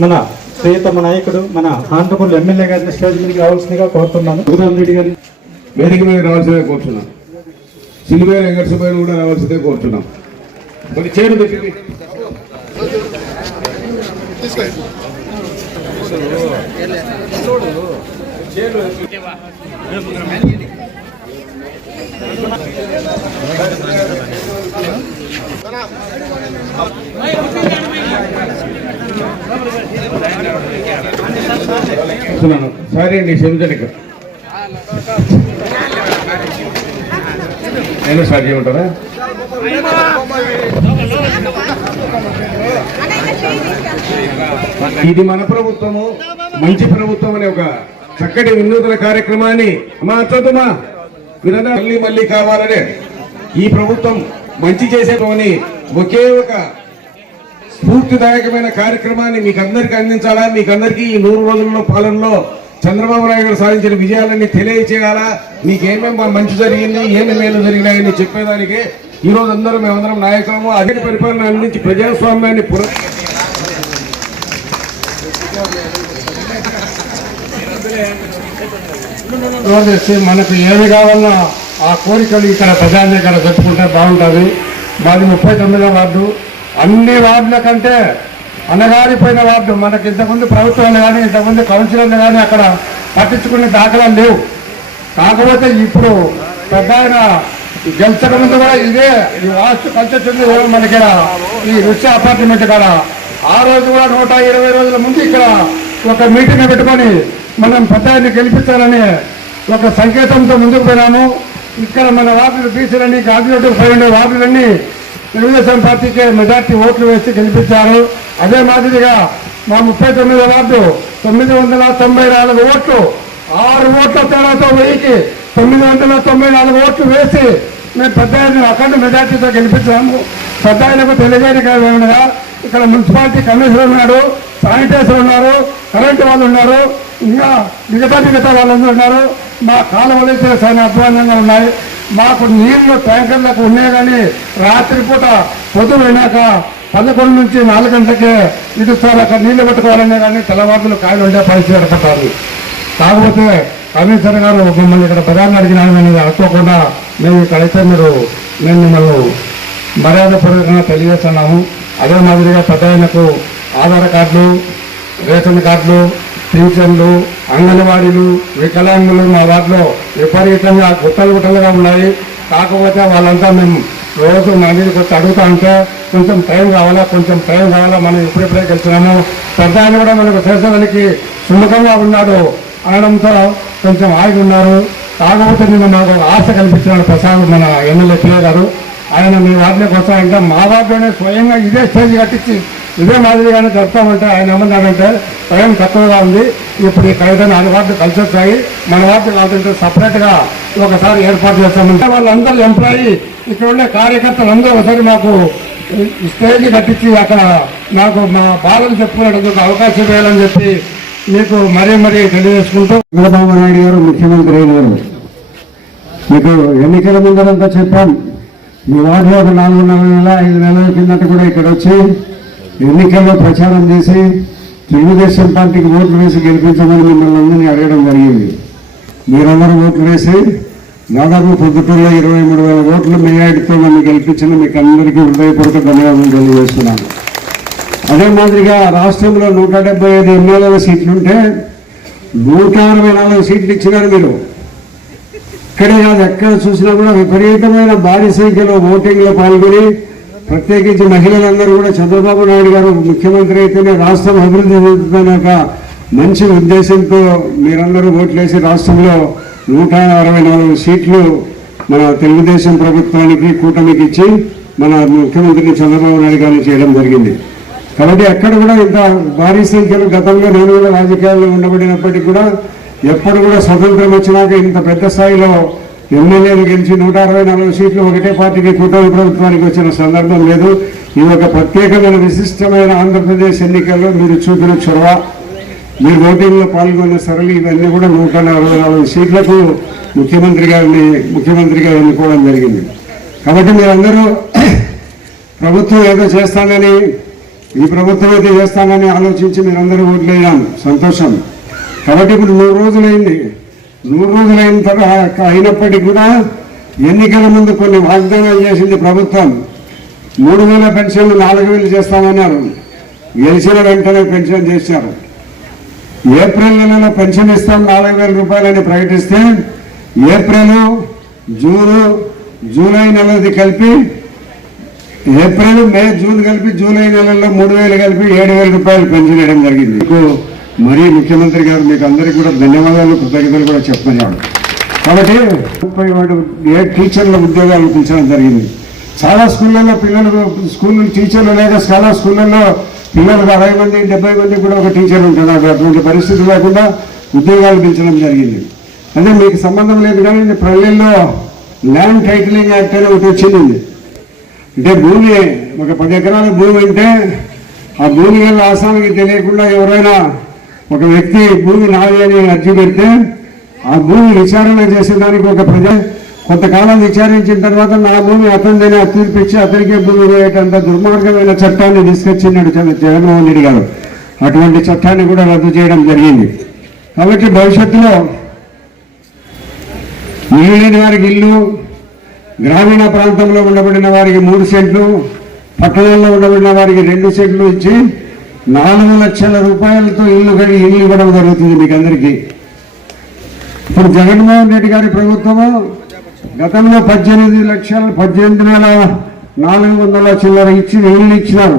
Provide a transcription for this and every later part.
మన ప్రియతమ నాయకుడు మన ఆంధ్రపూర్ ఎమ్మెల్యే గారిని స్టేజ్ మీదకి రావాల్సిందిగా కోరుతున్నాను. రఘురామ్ రెడ్డి గారిని వేదిక మీద రావాల్సిందే కోరుతున్నాం సిలివేల వెంకటసుబ్బయ్యను కూడా రావాల్సిందే కోరుతున్నాం కొన్ని చేరు సారీ అండి క్షమించండి ఇక్కడ నేను స్టార్ట్ చేయమంటారా ఇది మన ప్రభుత్వము మంచి ప్రభుత్వం అనే ఒక చక్కటి వినూతన కార్యక్రమాన్ని మా చదువుమా మీరందరూ మళ్ళీ మళ్ళీ కావాలనే ఈ ప్రభుత్వం మంచి చేసేటోని ఒకే ఒక స్ఫూర్తిదాయకమైన కార్యక్రమాన్ని మీకు అందరికీ అందించాలా? మీకు అందరికీ ఈ నూరు రోజుల్లో పాలనలో చంద్రబాబు నాయుడు గారు సాధించిన విజయాలన్నీ తెలియచేయాలా? మీకేమేమి మంచి జరిగింది ఏమి మేలు జరిగినాయని చెప్పేదానికి ఈ రోజు అందరూ మేమందరం నాయకులము అదే పరిపాలన అందించి ప్రజాస్వామ్యాన్ని పుర రోజేసి మనకు ఏమి కావాలన్నా ఆ కోరికలు ఇక్కడ ప్రజాన్ని ఇక్కడ చెప్పుకుంటే బాగుంటుంది. మాది ముప్పై తొమ్మిదో వార్డు. అన్ని వార్డుల కంటే అనగారిపోయిన వార్డు. మనకి ఇంతకుముందు ప్రభుత్వాలు కానీ ఇంతకుముందు కౌన్సిలర్లు కానీ అక్కడ పట్టించుకునే దాఖలాలు లేవు. కాకపోతే ఇప్పుడు పెద్ద ఆయన గెలిచక ముందు కూడా ఇదే ఈ వాస్తు కల్చర్ మనకి ఇక్కడ ఈ రుచి అపార్ట్మెంట్ కాడ ఆ రోజు కూడా నూట ఇరవై రోజుల ముందు ఇక్కడ ఒక మీటింగ్ పెట్టుకొని మనం పెద్దాన్ని గెలిపించాలని ఒక సంకేతంతో ముందుకు పోయినాము. ఇక్కడ మన వార్డులు బీసీలన్నీ గాజులతో పై ఉండే వార్డులన్నీ తెలుగుదేశం పార్టీకి మెజార్టీ ఓట్లు వేసి గెలిపించారు. అదే మాదిరిగా మా ముప్పై తొమ్మిదో వార్డు తొమ్మిది వందల తొంభై నాలుగు ఓట్లు ఆరు ఓట్ల తేడాతో వెయ్యికి తొమ్మిది వందల తొంభై నాలుగు ఓట్లు వేసి మేము పెద్ద అఖండ మెజార్టీతో గెలిపించాము. పెద్ద ఆయనకు తెలియజేయని ఇక్కడ మున్సిపాలిటీ కమిషనర్ ఉన్నాడు శానిటైజర్ ఉన్నారు కరెంటు వాళ్ళు ఉన్నారు ఇంకా మిగతా మిగతా వాళ్ళందరూ ఉన్నారు. మా కాలువలు అయితే చాలా అధ్వానంగా ఉన్నాయి. మాకు నీళ్ళు ట్యాంకర్లకు ఉన్నాయి కానీ రాత్రిపూట పొద్దు పదకొండు నుంచి నాలుగు గంటలకే ఇటు సార్ అక్కడ నీళ్ళు పెట్టుకోవాలనే కానీ తెల్లవారులు కాయలు ఉండే పరిస్థితి ఏర్పడుతుంది కాకపోతే కమిషనర్ గారు మిమ్మల్ని ఇక్కడ ప్రధాని అడిగినాను అనుకోకుండా మేము ఇక్కడైతే మీరు మేము మిమ్మల్ని మర్యాదపూర్వకంగా తెలియజేస్తున్నాము. అదే మాదిరిగా పెద్ద ఆయనకు ఆధార్ కార్డులు రేషన్ కార్డులు పింఛన్లు అంగన్వాడీలు వికలాంగులు మా వాటిలో విపరీతంగా గుట్టలు గుట్టలుగా ఉన్నాయి. కాకపోతే వాళ్ళంతా మేము రోజు మా మీదకి వచ్చి అడుగుతా ఉంటే కొంచెం టైం కావాలా కొంచెం టైం కావాలా మనం ఇప్పుడిప్పుడే గెలిచినాము. పెద్ద ఆయన కూడా మనకు చేసేదానికి సుముఖంగా ఉన్నాడు. అనడంతో కొంచెం ఆగి ఉన్నారు. కాకపోతే నిన్న మాకు ఒక ఆశ కల్పించినాడు ప్రసాద్ మన ఎమ్మెల్యే పిల్లగారు గారు ఆయన మీ వార్డులోకి వస్తాయంటే మా వార్డులోనే స్వయంగా ఇదే స్టేజ్ కట్టించి ఇదే మాదిరిగానే చెప్తామంటే ఆయన ఏమన్నాడంటే టైం తక్కువగా ఉంది. ఇప్పుడు ఇక్కడ నాలుగు వార్డు కలిసి వచ్చాయి మన వార్డు కావాలంటే సపరేట్గా ఒకసారి ఏర్పాటు చేస్తామంటే వాళ్ళందరూ ఎంప్లాయీ. ఇక్కడ ఉండే కార్యకర్తలు అందరూ ఒకసారి మాకు స్టేజ్ కట్టించి అక్కడ నాకు మా బాధలు చెప్పుకునేటందుకు అవకాశం ఇవ్వాలని చెప్పి మీకు మరీ మరీ తెలియజేసుకుంటూ చంద్రబాబు నాయుడు గారు ముఖ్యమంత్రి అయినారు. మీకు ఎన్నికల ముందరంతా చెప్పాం మీ వార్డులో ఒక నాలుగున్నర నెల ఐదు నెలల కిందట కూడా ఇక్కడ వచ్చి ఎన్నికల్లో ప్రచారం చేసి తెలుగుదేశం పార్టీకి ఓట్లు వేసి గెలిపించమని మిమ్మల్ని అందరినీ అడగడం జరిగింది. మీరందరూ ఓట్లు వేసి దాదాపు పొద్దుటూరులో ఇరవై మూడు వేల ఓట్లు మెజారిటీతో నన్ను గెలిపించిన మీకు అందరికీ హృదయపూర్వక ధన్యవాదాలు తెలియజేస్తున్నాను. అదే మాదిరిగా రాష్ట్రంలో నూట డెబ్బై ఐదు ఎమ్మెల్యేల సీట్లుంటే నూట అరవై నాలుగు సీట్లు ఇచ్చినారు మీరు. ఇక్కడే కాదు ఎక్కడ చూసినా కూడా విపరీతమైన భారీ సంఖ్యలో ఓటింగ్లో పాల్గొని ప్రత్యేకించి మహిళలందరూ కూడా చంద్రబాబు నాయుడు గారు ముఖ్యమంత్రి అయితేనే రాష్ట్రం అభివృద్ధి చెందుతుందనే ఒక మంచి ఉద్దేశంతో మీరందరూ ఓట్లేసి రాష్ట్రంలో నూట అరవై నాలుగు సీట్లు మన తెలుగుదేశం ప్రభుత్వానికి కూటమికి ఇచ్చి మన ముఖ్యమంత్రిని చంద్రబాబు నాయుడు గారిని చేయడం జరిగింది. కాబట్టి ఎక్కడ కూడా ఇంత భారీ సంఖ్యలో గతంలో నేను కూడా రాజకీయాల్లో ఉండబడినప్పటికీ కూడా ఎప్పుడు కూడా స్వతంత్రం వచ్చినాక ఇంత పెద్ద స్థాయిలో ఎమ్మెల్యేలు గెలిచి నూట అరవై నాలుగు సీట్లు ఒకటే పార్టీకి కూటమి ప్రభుత్వానికి వచ్చిన సందర్భం లేదు. ఇది ఒక ప్రత్యేకమైన విశిష్టమైన ఆంధ్రప్రదేశ్ ఎన్నికల్లో మీరు చూపిన చొరవ మీరు ఓటింగ్లో పాల్గొన్న సరళి ఇవన్నీ కూడా నూట అరవై నాలుగు సీట్లకు ముఖ్యమంత్రి గారిని ముఖ్యమంత్రిగా ఎన్నుకోవడం జరిగింది. కాబట్టి మీరందరూ ప్రభుత్వం ఏదో చేస్తానని ఈ ప్రభుత్వం అయితే చేస్తానని ఆలోచించి మీరందరూ ఓట్లేయాను సంతోషం. కాబట్టి ఇప్పుడు నూరు రోజులైంది. నూరు రోజులైన తర్వాత అయినప్పటికీ కూడా ఎన్నికల ముందు కొన్ని వాగ్దానాలు చేసింది ప్రభుత్వం. మూడు వేల పెన్షన్లు నాలుగు వేలు చేస్తామన్నారు. గెలిచిన వెంటనే పెన్షన్ చేశారు. ఏప్రిల్ నెలలో పెన్షన్ ఇస్తాం నాలుగు వేల రూపాయలని ప్రకటిస్తే ఏప్రిల్ జూను జూలై నెలది కలిపి ఏప్రిల్ మే జూన్ కలిపి జూలై నెలల్లో మూడు వేలు కలిపి ఏడు వేల రూపాయలు పెన్షన్ ఇవ్వడం జరిగింది. మీకు మరీ ముఖ్యమంత్రి గారు మీకు అందరికీ కూడా ధన్యవాదాలు కృతజ్ఞతలు కూడా చెప్పమన్నాడు కాబట్టి ముప్పై ఏ టీచర్ల ఉద్యోగాలు పెంచడం జరిగింది. చాలా స్కూళ్ళల్లో పిల్లలు స్కూల్ టీచర్లు లేక చాలా స్కూళ్ళల్లో పిల్లలకు అరవై మంది డెబ్బై మంది కూడా ఒక టీచర్ ఉంటున్నారు అటువంటి పరిస్థితి లేకుండా ఉద్యోగాలు పెంచడం జరిగింది. అదే మీకు సంబంధం లేదు కానీ పల్లెల్లో ల్యాండ్ టైటిలింగ్ యాక్ట్ అని ఒకటి వచ్చింది. అంటే భూమి ఒక పది ఎకరాల భూమి అంటే ఆ భూమి వల్ల ఆసానికి తెలియకుండా ఎవరైనా ఒక వ్యక్తి భూమి నాది అని అర్జీ పెడితే ఆ భూమి విచారణ చేసేదానికి ఒక ప్రజ కొంతకాలం విచారించిన తర్వాత నా భూమి అతనిదని తీర్పిచ్చి అతనికే భూమి వేయటంత దుర్మార్గమైన చట్టాన్ని తీసుకొచ్చినాడు జగన్మోహన్ రెడ్డి గారు. అటువంటి చట్టాన్ని కూడా రద్దు చేయడం జరిగింది. కాబట్టి భవిష్యత్తులో ఇల్లు లేని వారికి ఇల్లు గ్రామీణ ప్రాంతంలో ఉండబడిన వారికి మూడు సెంట్లు పట్టణంలో ఉండబడిన వారికి రెండు సెంట్లు ఇచ్చి నాలుగు లక్షల రూపాయలతో ఇల్లు కడిగి ఇల్లు ఇవ్వడం జరుగుతుంది మీకు అందరికీ ఇప్పుడు జగన్మోహన్ రెడ్డి గారి ప్రభుత్వము గతంలో పద్దెనిమిది లక్షల పద్దెనిమిది వేల నాలుగు వందల చిల్లర ఇచ్చి ఇల్లు ఇచ్చినారు.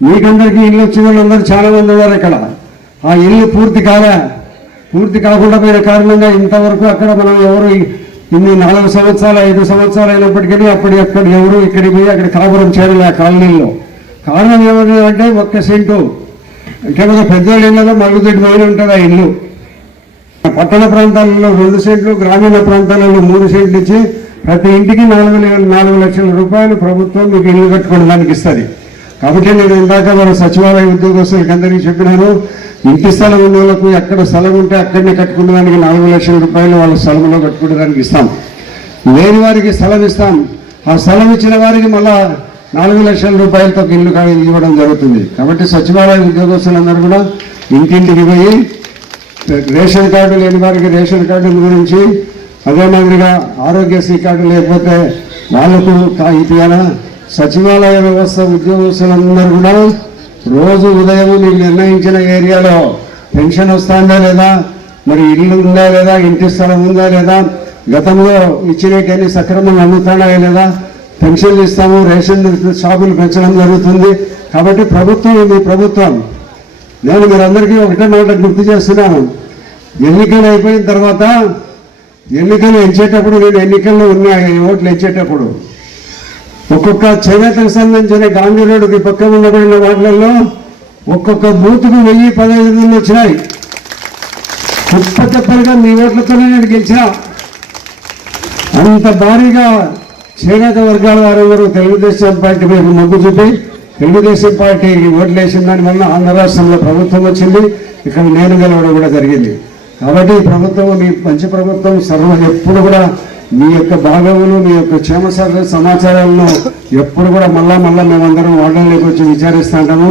మీకందరికీ ఇల్లు వచ్చిన వాళ్ళందరూ చాలా మంది ఉన్నారు ఇక్కడ. ఆ ఇల్లు పూర్తి కాలే పూర్తి కాకుండా పోయిన కారణంగా ఇంతవరకు అక్కడ మనం ఎవరు ఇన్ని నాలుగు సంవత్సరాలు ఐదు సంవత్సరాలు అయినప్పటికీ అప్పటి అక్కడ ఎవరు ఇక్కడికి పోయి అక్కడ కాపురం చేయలే ఆ కాలనీలో. కారణం ఏమని అంటే ఒక్క సెంటు. కేవలం పెద్దోళ్ళు ఇళ్ళలో మరుగుదొడ్డి పైన ఉంటుంది ఆ ఇల్లు. పట్టణ ప్రాంతాలలో రెండు సెంట్లు గ్రామీణ ప్రాంతాలలో మూడు సెంట్లు ఇచ్చి ప్రతి ఇంటికి నాలుగు నాలుగు లక్షల రూపాయలు ప్రభుత్వం మీకు ఇల్లు కట్టుకోవడానికి ఇస్తుంది. కాబట్టి నేను ఇందాక మన సచివాలయ ఉద్యోగస్తులకు అందరికీ చెప్పినాను ఇంటి స్థలం ఉన్న వాళ్ళకు ఎక్కడ స్థలం ఉంటే అక్కడనే కట్టుకునేదానికి నాలుగు లక్షల రూపాయలు వాళ్ళ స్థలంలో కట్టుకునేదానికి ఇస్తాం. లేని వారికి స్థలం ఇస్తాం. ఆ స్థలం ఇచ్చిన వారికి మళ్ళా నాలుగు లక్షల రూపాయలతో ఇల్లు ఇవ్వడం జరుగుతుంది. కాబట్టి సచివాలయ ఉద్యోగస్తులందరూ కూడా ఇంటింటికి పోయి రేషన్ కార్డు లేని వారికి రేషన్ కార్డుల గురించి అదే మాదిరిగా ఆరోగ్యశ్రీ కార్డు లేకపోతే వాళ్ళకు ఇటీవల సచివాలయ వ్యవస్థ ఉద్యోగస్తులందరూ కూడా రోజు ఉదయం మీరు నిర్ణయించిన ఏరియాలో పెన్షన్ వస్తుందా లేదా? మరి ఇల్లు ఉందా లేదా? ఇంటి స్థలం ఉందా లేదా? గతంలో ఇచ్చినటువంటి సక్రమంగా అందుతున్నాయా లేదా? పెన్షన్లు ఇస్తాము రేషన్ షాపులు పెంచడం జరుగుతుంది. కాబట్టి ప్రభుత్వం మీ ప్రభుత్వం. నేను మీరందరికీ ఒకటే మాట గుర్తు చేస్తున్నాను. ఎన్నికలు అయిపోయిన తర్వాత ఎన్నికలు ఎంచేటప్పుడు నేను ఎన్నికల్లో ఉన్నాయి ఓట్లు ఎంచేటప్పుడు. ఒక్కొక్క చేనేతకు సంబంధించిన గాంధీ రోడ్డుకి పక్క ఉండబడిన వాటిలలో ఒక్కొక్క బూత్కు వెయ్యి పదహైదు వందలు వచ్చినాయి. కుప్ప తెప్పలుగా మీ ఓట్లతోనే నేను గెలిచా అంత భారీగా చేనేత వర్గాల వారెవరు తెలుగుదేశం పార్టీ వైపు మొగ్గు చూపి తెలుగుదేశం పార్టీ ఓట్లు వేసిన దాని వల్ల ఆంధ్ర రాష్ట్రంలో ప్రభుత్వం వచ్చింది. ఇక్కడ నేను గెలవడం కూడా జరిగింది. కాబట్టి ఈ ప్రభుత్వం మీ మంచి ప్రభుత్వం సర్వ ఎప్పుడు కూడా మీ యొక్క భాగములు మీ యొక్క క్షేమ సమాచారాలను ఎప్పుడు కూడా మళ్ళా మళ్ళా మేమందరం వార్డుల్లోకి వచ్చి విచారిస్తుంటాము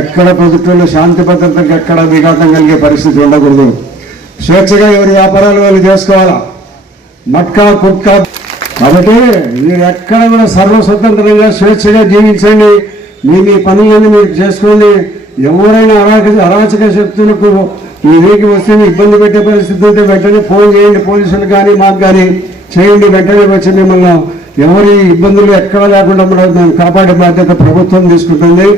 ఎక్కడ ప్రభుత్వంలో శాంతి భద్రతకు ఎక్కడ విఘాతం కలిగే పరిస్థితి ఉండకూడదు. స్వేచ్ఛగా ఎవరి వ్యాపారాలు వాళ్ళు చేసుకోవాలా? మట్కా కుట్కా కాబట్టి మీరు ఎక్కడ కూడా సర్వస్వతంత్రంగా స్వేచ్ఛగా జీవించండి. మీ మీ పనులన్నీ మీరు చేసుకోండి. ఎవరైనా అరాచక అరాచక శక్తులకు మీ వీరికి వస్తే ఇబ్బంది పెట్టే పరిస్థితి ఉంటే వెంటనే ఫోన్ చేయండి. పోలీసులు కానీ మాకు కానీ చేయండి. వెంటనే వచ్చి మిమ్మల్ని ఎవరి ఇబ్బందులు ఎక్కడ లేకుండా మనం మేము కాపాడే బాధ్యత ప్రభుత్వం తీసుకుంటుంది.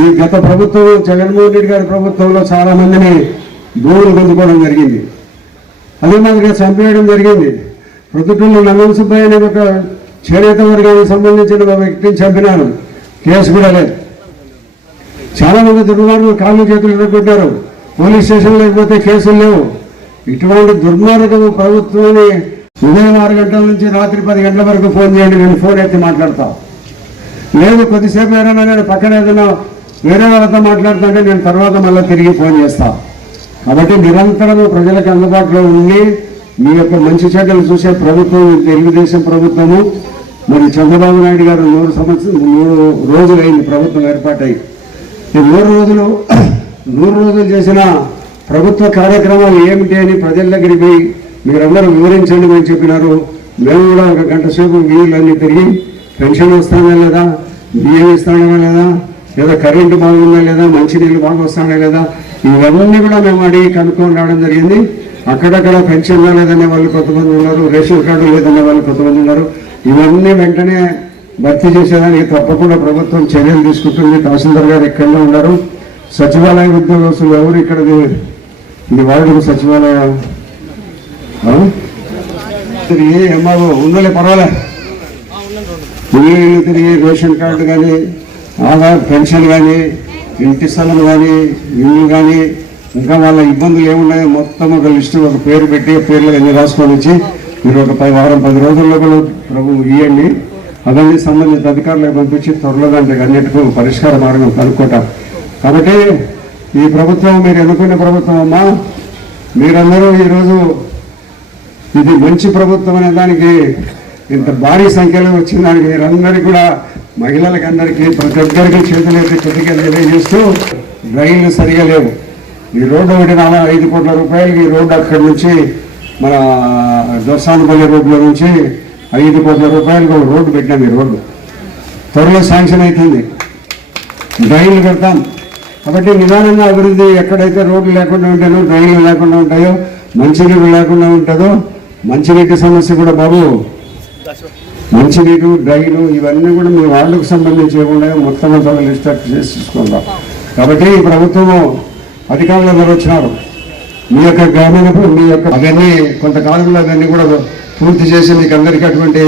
ఈ గత ప్రభుత్వం జగన్మోహన్ రెడ్డి గారి ప్రభుత్వంలో చాలా మందిని భూములు పొందుకోవడం జరిగింది. అదే మాదిరిగా చంపేయడం జరిగింది. ప్రొద్దుటూళ్ళు నందం సుబ్బయ్య అనే ఒక చేనేత వర్గానికి సంబంధించిన ఒక వ్యక్తిని చంపినారు. కేసు కూడా లేదు. చాలా మంది దుర్మార్గులు కాళ్ళు చేతులు ఎదుర్కొంటారు పోలీస్ స్టేషన్ లేకపోతే కేసులు లేవు. ఇటువంటి దుర్మార్గము ప్రభుత్వాన్ని ఉదయం ఆరు గంటల నుంచి రాత్రి పది గంటల వరకు ఫోన్ చేయండి నేను ఫోన్ ఎత్తి మాట్లాడతా. లేదు కొద్దిసేపు ఎవరైనా నేను పక్కన ఏదైనా వేరే వాళ్ళతో మాట్లాడుతుంటే నేను తర్వాత మళ్ళీ తిరిగి ఫోన్ చేస్తా. కాబట్టి నిరంతరము ప్రజలకు అందుబాటులో ఉండి మీ యొక్క మంచి చెడ్డలు చూసే ప్రభుత్వం తెలుగుదేశం ప్రభుత్వము మరి చంద్రబాబు నాయుడు గారు నూరు సంవత్సరం నూరు అయింది ప్రభుత్వం ఏర్పాటై. ఈ మూడు రోజులు నూరు రోజులు చేసిన ప్రభుత్వ కార్యక్రమాలు ఏమిటి అని ప్రజల దగ్గరికి పోయి మీరందరూ వివరించండి అని చెప్పినారు. మేము కూడా ఒక గంట సేపు వీళ్ళన్నీ తిరిగి పెన్షన్ వస్తానా లేదా బియ్యం ఇస్తానా లేదా లేదా కరెంటు బాగుందా లేదా మంచినీళ్ళు బాగా వస్తానా లేదా ఇవన్నీ కూడా మేము అడిగి కనుక్కొని రావడం జరిగింది. అక్కడక్కడ పెన్షన్ లేదనే వాళ్ళు కొంతమంది ఉన్నారు రేషన్ కార్డు లేదనే వాళ్ళు కొంతమంది ఉన్నారు. ఇవన్నీ వెంటనే భర్తీ చేసేదానికి తప్పకుండా ప్రభుత్వం చర్యలు తీసుకుంటుంది. తహసీల్దార్ గారు ఇక్కడనే ఉన్నారు. సచివాలయ ఉద్యోగస్తులు ఎవరు ఇక్కడ? ఇది వార్డు సచివాలయ. తిరిగి ఎంఆర్ఓ ఉండలే పర్వాలే. ఇల్లు ఇల్లు తిరిగి రేషన్ కార్డు కానీ ఆధార్ పెన్షన్ కానీ ఇంటి స్థలం కానీ ఇల్లు కానీ ఇంకా వాళ్ళ ఇబ్బందులు ఏమున్నాయో మొత్తం ఒక లిస్టు ఒక పేరు పెట్టి పేర్లు అన్ని రాసుకొని వచ్చి మీరు ఒక పది వారం పది రోజుల్లో కూడా ప్రభు ఇవ్వండి అవన్నీ సంబంధిత అధికారులకు పంపించి త్వరలో దానికి అన్నిటికీ పరిష్కార మార్గం కనుక్కోవటం కాబట్టి ఈ ప్రభుత్వం మీరు ఎన్నుకున్న ప్రభుత్వం అమ్మా మీరందరూ ఈరోజు ఇది మంచి ప్రభుత్వం అనే దానికి ఇంత భారీ సంఖ్యలో వచ్చిన దానికి మీరందరికీ కూడా మహిళలకందరికీ ప్రతి ఒక్కరికి చేతులైతే కృతజ్ఞతలు తెలియజేస్తూ రైళ్ళు సరిగా లేవు. ఈ రోడ్డు ఒకటి నాలుగు ఐదు కోట్ల రూపాయలు ఈ రోడ్డు అక్కడి నుంచి మన దర్శానపల్లి రోడ్లో నుంచి ఐదు కోట్ల రూపాయలకు ఒక రోడ్డు పెట్టాం ఈ రోడ్డు. త్వరలో శాంక్షన్ అవుతుంది డ్రైన్లు పెడతాం కాబట్టి నిదానంగా అభివృద్ధి ఎక్కడైతే రోడ్లు లేకుండా ఉంటాయో డ్రైన్లు లేకుండా ఉంటాయో మంచినీళ్ళు లేకుండా ఉంటుందో మంచినీటి సమస్య కూడా బాబు. మంచినీరు డ్రైను ఇవన్నీ కూడా మీ వాళ్ళకు సంబంధించి ఏమున్నా మొత్తం అంతా లిస్ట్ చేసి తీసుకుందాం కాబట్టి ఈ ప్రభుత్వము అధికారులు అందరూ వచ్చినారు. మీ యొక్క గ్రామీణ మీ యొక్క అవన్నీ కొంతకాలంలో అవన్నీ కూడా పూర్తి చేసి మీకు అందరికీ అటువంటి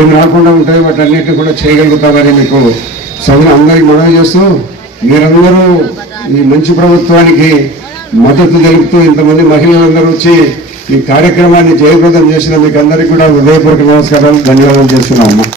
ఏం రాకుండా ఉంటాయి అన్నింటినీ కూడా చేయగలుగుతామని మీకు సభను అందరికీ మనవి చేస్తూ మీరందరూ ఈ మంచి ప్రభుత్వానికి మద్దతు తెలుపుతూ ఇంతమంది మహిళలందరూ వచ్చి ఈ కార్యక్రమాన్ని జయప్రదం చేసిన మీకు అందరికీ కూడా హృదయపూర్వక నమస్కారం ధన్యవాదాలు చేస్తున్నాము.